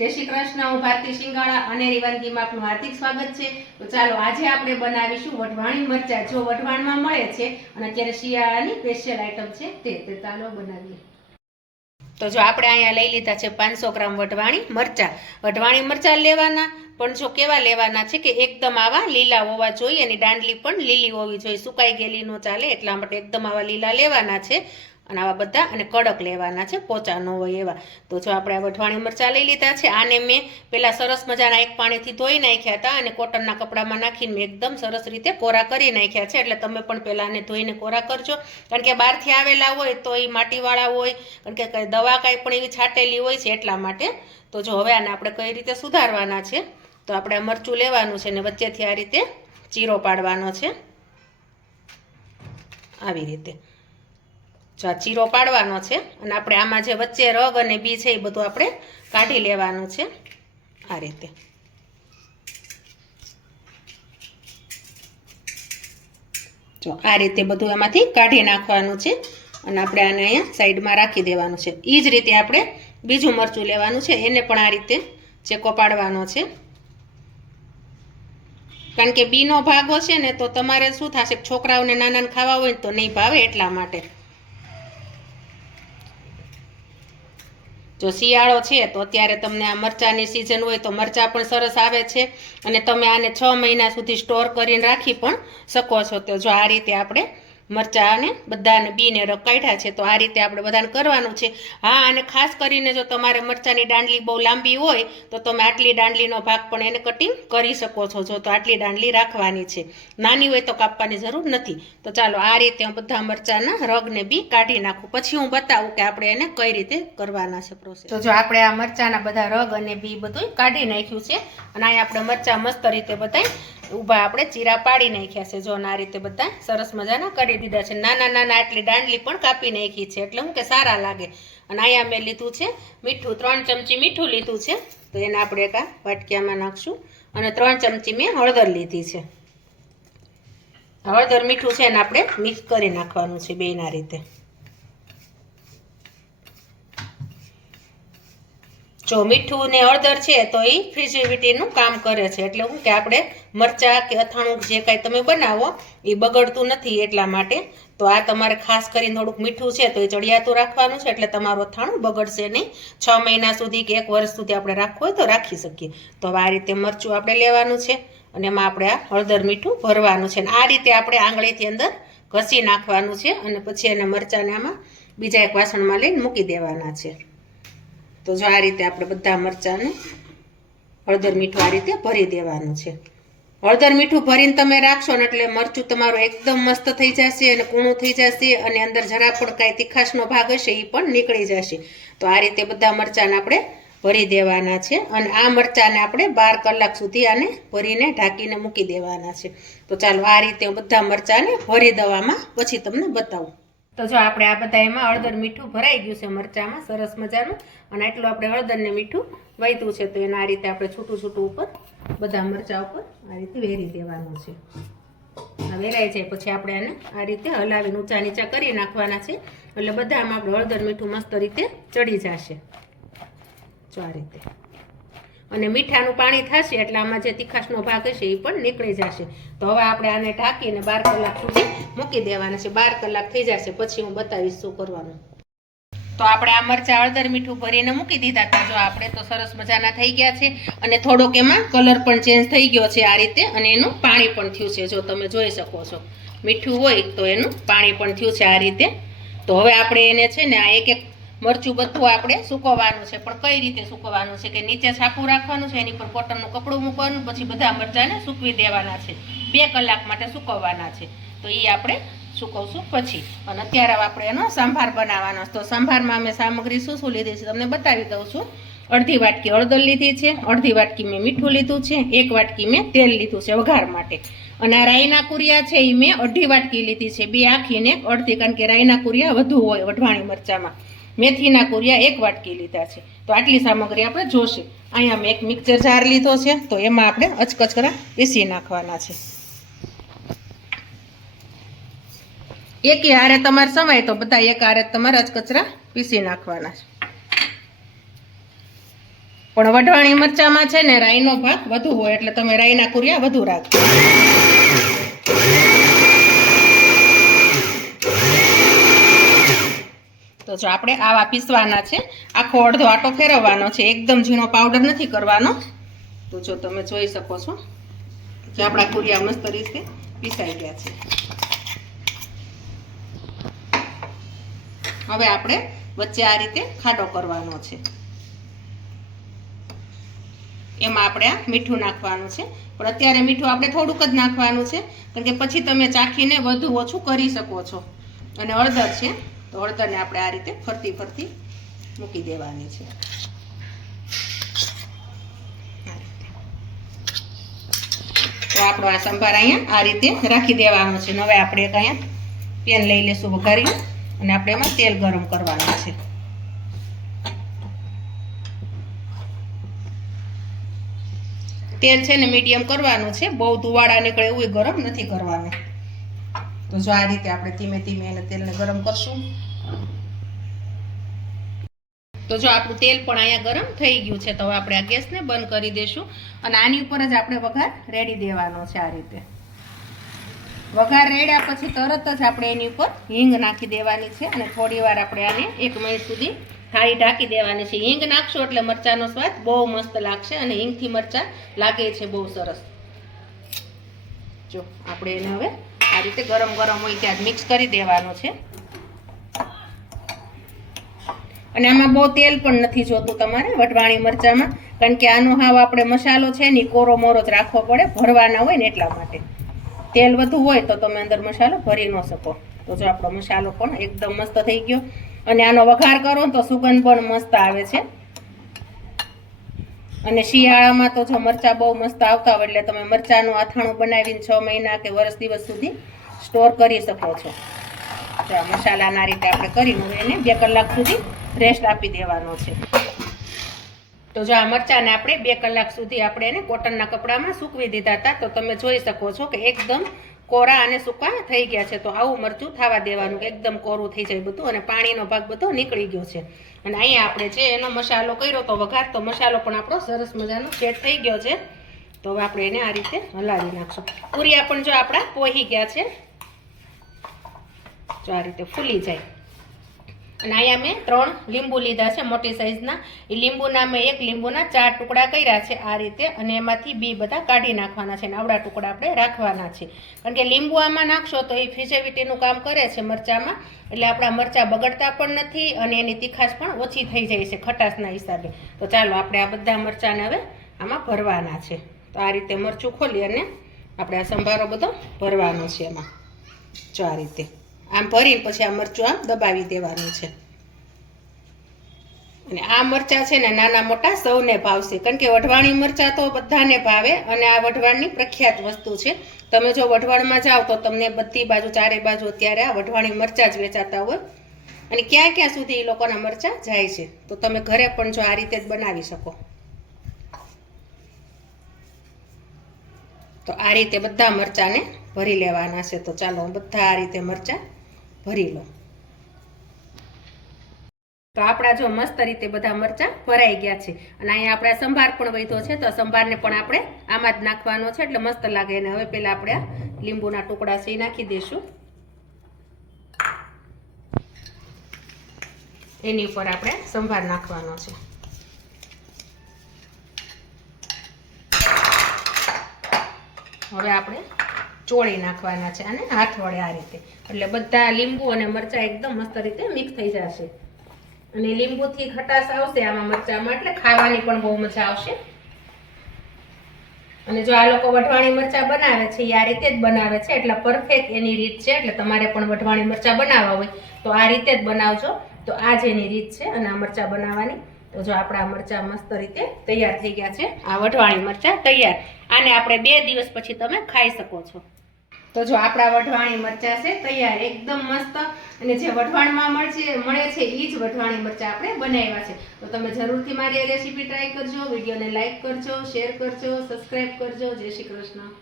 જય શ્રી કૃષ્ણ। હું ભારતી સિંગાળા અનેરી વાનગીમાં આપનું હાર્દિક સ્વાગત છે। તો ચાલો આજે આપણે બનાવીશું વઢવાણી મરચાં। જો વઢવાણમાં મળે છે અને અત્યારે શિયાળાની સ્પેશિયલ આઈટમ છે તે ચાલો બનાવીએ। તો જો આપણે અહીંયા લઈ લીધા છે 500 ગ્રામ વઢવાણી મરચાં। વઢવાણી મરચાં લેવાના, પણ જો કેવા લેવાના છે કે એકદમ આવા લીલા હોવા જોઈએ, એની દાંડલી પણ લીલી હોવી જોઈએ, સુકાઈ ગયેલી ન ચાલે, એટલા માટે એકદમ આવા લીલા લેવાના છે અને આવા બધા અને કડક લેવાના છે, પોચા ન હોય એવા। તો જો આપણે આ વઢવાણી મરચાં લઈ લીધા છે, આને મેં પહેલાં સરસ મજાના એક પાણીથી ધોઈ નાખ્યા હતા અને કોટનના કપડામાં નાખીને મેં એકદમ સરસ રીતે કોરા કરી નાખ્યા છે। એટલે તમે પણ પહેલાં આને ધોઈને કોરા કરજો, કારણ કે બહારથી આવેલા હોય તો એ માટીવાળા હોય, કારણ કે દવા કાંઈ પણ એવી છાંટેલી હોય છે એટલા માટે। તો જો હવે આને આપણે કઈ રીતે સુધારવાના છે, તો આપણે આ મરચું લેવાનું છે ને વચ્ચેથી આ રીતે ચીરો પાડવાનો છે, આવી રીતે જો આ ચીરો પાડવાનો છે અને આપણે આમાં જે વચ્ચે રગ અને બી છે એ બધું આપણે કાઢી લેવાનું છે આ રીતે। જો આ રીતે બધું એમાંથી કાઢી નાખવાનું છે અને આપણે આને અહીંયા સાઈડમાં રાખી દેવાનું છે। એ જ રીતે આપણે બીજું મરચું લેવાનું છે, એને પણ આ રીતે ચેકો પાડવાનો છે, કારણ કે બીનો ભાગો છે ને તો તમારે શું થશે, છોકરાઓને નાના ખાવા હોય તો નહીં ભાવે, એટલા માટે। જો શિયાળો છે તો અત્યારે તમને આ મરચાંની સિઝન હોય તો મરચાં પણ સરસ આવે છે અને તમે આને 6 મહિના સુધી સ્ટોર કરીને રાખી પણ શકો છો। તો જો આ રીતે આપણે મરચાં અને બધાને બીને રગ કાઢ્યા છે, તો આ રીતે આપણે બધાને કરવાનું છે। હા, અને ખાસ કરીને જો તમારે મરચાંની દાંડલી બહુ લાંબી હોય તો તમે આટલી દાંડલીનો ભાગ પણ એને કટિંગ કરી શકો છો। જો તો આટલી દાંડલી રાખવાની છે, નાની હોય તો કાપવાની જરૂર નથી। તો ચાલો આ રીતે હું બધા મરચાંના રગને બી કાઢી નાખું, પછી હું બતાવું કે આપણે એને કઈ રીતે કરવાના છે પ્રોસેસ। તો જો આપણે આ મરચાંના બધા રગ અને બી બધું કાઢી નાખ્યું છે અને અહીંયા આપણે મરચાં મસ્ત રીતે બધા ઊભા આપણે ચીરા પાડી નાખ્યા છે। જો આ રીતે બધા સરસ મજાના કરી દીધા છે, નાના નાના આટલી દાંડલી પણ કાપી નાખી છે, એટલે હું કે સારા લાગે। અને અહીંયા મેં લીધું છે મીઠું, 3 ચમચી મીઠું લીધું છે, તો એને આપણે એક આ વાટકીયામાં નાખશું અને 3 ચમચી મેં હળદર લીધી છે। હળદર મીઠું છે ને આપણે મિક્સ કરી નાખવાનું છે બેયના રીતે। જો મીઠું ને હળદર છે તો એ પ્રિઝર્વેટિવનું કામ કરે છે, એટલે હું કે આપણે મરચાં કે અથાણું જે કાંઈ તમે બનાવો એ બગડતું નથી, એટલા માટે। તો આ તમારે ખાસ કરીને થોડુંક મીઠું છે તો એ ચડિયાતું રાખવાનું છે, એટલે તમારું અથાણું બગડશે નહીં। 6 મહિના સુધી કે 1 વર્ષ સુધી આપણે રાખવું હોય તો રાખી શકીએ। તો આ રીતે મરચું આપણે લેવાનું છે અને એમાં આપણે આ હળદર મીઠું ભરવાનું છે, અને આ રીતે આપણે આંગળીથી અંદર ઘસી નાખવાનું છે અને પછી એને મરચાંને આમાં બીજા એક વાસણમાં લઈને મૂકી દેવાના છે। તો જો આ રીતે આપણે બધા મરચાંને હળદર મીઠું આ રીતે ભરી દેવાનું છે। હળદર મીઠું ભરીને તમે રાખશો ને એટલે મરચું તમારું એકદમ મસ્ત થઈ જશે અને કૂણું થઈ જશે અને અંદર જરા પણ કાંઈ તીખાશનો ભાગ હશે એ પણ નીકળી જશે। તો આ રીતે બધા મરચાંને આપણે ભરી દેવાના છે અને આ મરચાંને આપણે 12 કલાક સુધી આને ભરીને ઢાંકીને મૂકી દેવાના છે। તો ચાલો આ રીતે હું બધા મરચાંને ભરી દવામાં પછી તમને બતાવું। તો જો આપણે આ બધા એમાં હળદર મીઠું ભરાઈ ગયું છે મરચાંમાં સરસ મજાનું, અને એટલું આપણે હળદર ને મીઠું વધ્યું છે, તો એના આ રીતે આપણે છૂટું છૂટું ઉપર બધા મરચાં ઉપર આ રીતે વેરી દેવાનું છે। આ વેરાઈ જાય પછી આપણે આને આ રીતે હલાવીને ઊંચા નીચા કરી નાખવાના છે, એટલે બધામાં આપણે હળદર મીઠું મસ્ત રીતે ચડી જશે। જો આ રીતે, અને મીઠાનું પાણી થશે એટલે આમાં જે તીખાશનો ભાગ હશે એ પણ નીકળી જશે। તો હવે આપણે આને ઢાંકીને 12 કલાક સુધી મૂકી દેવાના છે। 12 કલાક થઈ જશે પછી હું બતાવીશ શું કરવાનું। તો આપણે આ મરચાં હળદર મીઠું ભરીને મૂકી દીધા હતા, જો આપણે તો સરસ મજાના થઈ ગયા છે અને થોડોક એમાં કલર પણ ચેન્જ થઈ ગયો છે આ રીતે, અને એનું પાણી પણ થયું છે, જો તમે જોઈ શકો છો મીઠું હોય તો એનું પાણી પણ થયું છે આ રીતે। તો હવે આપણે એને છે ને આ એક એક મરચું બધું આપણે સૂકવવાનું છે, પણ કઈ રીતે સૂકવવાનું છે કે નીચે છાપું રાખવાનું છે, એની પર કોટનનું કપડું મૂકવાનું, પછી બધા મરચાંને સૂકવી દેવાના છે, 2 કલાક માટે સૂકવવાના છે। તો એ આપણે સૂકવશું પછી। અને અત્યારે આપણે એનો સંભાર બનાવવાનો છે। તો સંભારમાં મેં સામગ્રી શું શું લીધી છે તમને બતાવી દઉં છું। અડધી વાટકી હળદર લીધી છે, અડધી વાટકી મેં મીઠું લીધું છે, 1 વાટકી મેં તેલ લીધું છે વઘાર માટે, અને આ રાઈના કુરિયા છે એ મેં અડધી વાટકી લીધી છે, 2 આખીને અડધી, કારણ કે રાઈના કુરિયા વધુ હોય વઢવાણી મરચામાં। મેથીના કુરિયા 1 વાટકી લીધા છે। તો આટલી સામગ્રી આપણે જોશે। અહીંયા મેં એક મિક્સર જાર લીધો છે, તો એમાં આપણે અચકચરા પીસી નાખવાના છે। એક હારે તમારે સમાય તો બધા એક હારે તમારે અચકચરા પીસી નાખવાના છે, પણ વઢવાણી મરચામાં છે ને રાઈનો ભાગ વધુ હોય એટલે તમે રાઈના કુરિયા વધુ રાખજો. તો જો આપણે આવા પીસવાના છે, આખો અડધો આટો ફેરવવાનો છે, એકદમ ઝીણો પાવડર નથી કરવાનો. તો જો તમે જોઈ શકો છો કે આપણા કુરિયા મસ્ત રીતે પીસાઈ ગયા છે. હવે આપણે વચ્ચે આ રીતે ખાડો કરવાનો છે. એમાં આપણે આ મીઠું નાખવાનું છે, પણ અત્યારે મીઠું આપણે થોડુંક જ નાખવાનું છે, કારણ કે પછી તમે ચાખીને વધુ ઓછું કરી શકો છો. અને હળદર છે, તો હળદરને આપણે આ રીતે ફરતી ફરતી મૂકી દેવાની છે. તો આપણો આ સંભાર અહીંયા આ રીતે રાખી દેવાનો છે. હવે આપણે એક અહીંયા પેન લઈ લેશું વઘારી, અને આપણે એમાં તેલ ગરમ કરવાનું છે. તેલ છે ને મીડિયમ કરવાનું છે, બહુ ધુવાડા નીકળે એવું ગરમ નથી કરવાનું. તો જો આ રીતે આપણે ધીમે ધીમે એને તેલને ગરમ કરશું. તો જો આપણું તેલ પણ અહીંયા ગરમ થઈ ગયું છે, તો હવે આપણે આ ગેસને બંધ કરી દઈશું અને આની ઉપર જ આપણે વઘાર રેડી દેવાનો છે. આ રીતે વઘાર રેડ્યા પછી તરત જ આપણે એની ઉપર હિંગ નાખી દેવાની છે, અને થોડી વાર આપણે આને 1 મિનિટ સુધી થાળી ઢાંકી દેવાની છે. હિંગ નાખશો એટલે મરચાંનો સ્વાદ બહુ મસ્ત લાગશે, અને હિંગથી મરચાં લાગે છે બહુ સરસ. જો આપણે એને હવે આ રીતે ગરમ ગરમ હોય ત્યાં મિક્સ કરી દેવાનું છે. અને આમાં બહુ તેલ પણ નથી જોતું તમારે વઢવાણી મરચાંમાં, કારણ કે આનો હાવ આપણે મસાલો છે ને કોરો મોરો જ રાખવો પડે, ભરવાના હોય ને એટલા માટે. તેલ વધુ હોય તો તમે અંદર મસાલો ભરી ન શકો. તો જો આપણો મસાલો પણ એકદમ મસ્ત થઈ ગયો, અને આનો વઘાર કરો તો સુગંધ પણ મસ્ત આવે છે. અને શિયાળામાં તો જો મરચાં બહુ મસ્ત આવતા હોય એટલે તમે મરચાંનું અથાણું બનાવીને 6 મહિના કે વર્ષ દિવસ સુધી સ્ટોર કરી શકો છો. તો આ મસાલાના રીતે આપણે કરીને એને 2 કલાક સુધી રેસ્ટ આપી દેવાનો છે. તો જો આ મરચાંને આપણે 2 કલાક સુધી આપણે એને કોટનના કપડામાં સૂકવી દીધા હતા. તો તમે જોઈ શકો છો કે એકદમ કોરા અને સૂકા થઈ ગયા છે. તો આવું મરચું થવા દેવાનું કે એકદમ કોરું થઈ જાય બધું, અને પાણીનો ભાગ બધો નીકળી ગયો છે. અને અહીંયા આપણે જે એનો મસાલો કર્યો તો વઘાર, તો મસાલો પણ આપણો સરસ મજાનો સેટ થઈ ગયો છે. તો હવે આપણે એને આ રીતે હલાવી નાખશું. કુરિયા પણ જો આપણા પોહી ગયા છે, જો આ રીતે ફૂલી જાય. અને અહીંયા મેં 3 લીંબુ લીધા છે મોટી સાઈઝના. એ લીંબુના મેં 1 લીંબુના 4 ટુકડા કર્યા છે આ રીતે, અને એમાંથી બી બધા કાઢી નાખવાના છે, અને આવડા ટુકડા આપણે રાખવાના છે. કારણ કે લીંબુ આમાં નાખશો તો એ ફિઝેવિટીનું કામ કરે છે મરચાંમાં, એટલે આપણા મરચાં બગડતા પણ નથી, અને એની તીખાશ પણ ઓછી થઈ જાય છે ખટાશના હિસાબે. તો ચાલો આપણે આ બધા મરચાંને હવે આમાં ભરવાના છે. તો આ રીતે મરચું ખોલી અને આપણે આ સંભારો બધો ભરવાનો છે એમાં. જો આ રીતે આમ ભરીને પછી આ મરચું આમ દબાવી દેવાનું છે. અને આ મરચાં છે ને નાના મોટા સૌને ભાવશે, કારણ કે વઢવાણી મરચાં તો બધાને ભાવે, અને આ વઢવાણની પ્રખ્યાત વસ્તુ છે. તમે જો વઢવાણમાં જાઓ તો તમને બધી બાજુ, ચારે બાજુ અત્યારે આ વઢવાણી મરચાં જ વેચાતા હોય, અને ક્યાં ક્યાં સુધી એ લોકોના મરચાં જાય છે. તો તમે ઘરે પણ જો આ રીતે જ બનાવી શકો. તો આ રીતે બધા મરચાંને ભરી લેવાના છે. તો ચાલો બધા આ રીતે મરચાં ભરી લો. તો આપણા જો મસ્ત રીતે બધા મરચાં ભરાઈ ગયા છે, અને અહીંયા આપણે સંભાર પણ વધ્યો છે. તો સંભારને પણ આપણે આમાં જ નાખવાનો છે એટલે મસ્ત લાગે. અને હવે પહેલા આપણે આ લીંબુના ટુકડા છે નાખી દઈશું. એની ઉપર આપણે સંભાર નાખવાનો છે. હવે આપણે ચોળી નાખવાના છે અને હાથ વડે આ રીતે, એટલે બધા લીંબુ અને મરચાં એકદમ મસ્ત રીતે મિક્સ થઈ જશે. અને લીંબુથી ખટાશ આવશે આમાં મરચાંમાં, એટલે ખાવાની પણ બહુ મજા આવશે. અને જો આ લોકો વઢવાણી મરચાં બનાવે છે એ આ રીતે જ બનાવે છે, એટલે પરફેક્ટ એની રીત છે. એટલે તમારે પણ વઢવાણી મરચાં બનાવવા હોય તો આ રીતે જ બનાવજો. તો આ જ એની રીત છે અને આ મરચાં બનાવવાની. તો જો આપણા મરચાં મસ્ત રીતે તૈયાર થઈ ગયા છે. આ વઢવાણી મરચાં તૈયાર. આને આપણે 2 દિવસ પછી તમે ખાઈ શકો છો. તો જો આપણા વઢવાણી મરચાં છે તૈયાર, એકદમ મસ્ત. અને જે વઢવાણમાં મળે છે એ જ વઢવાણી મરચાં આપણે બનાવ્યા છે. તો તમે જરૂરથી મારી રેસીપી ટ્રાય કરજો. વિડીયોને લાઈક કરજો, શેર કરજો, સબસ્ક્રાઈબ કરજો. જય શ્રી કૃષ્ણ.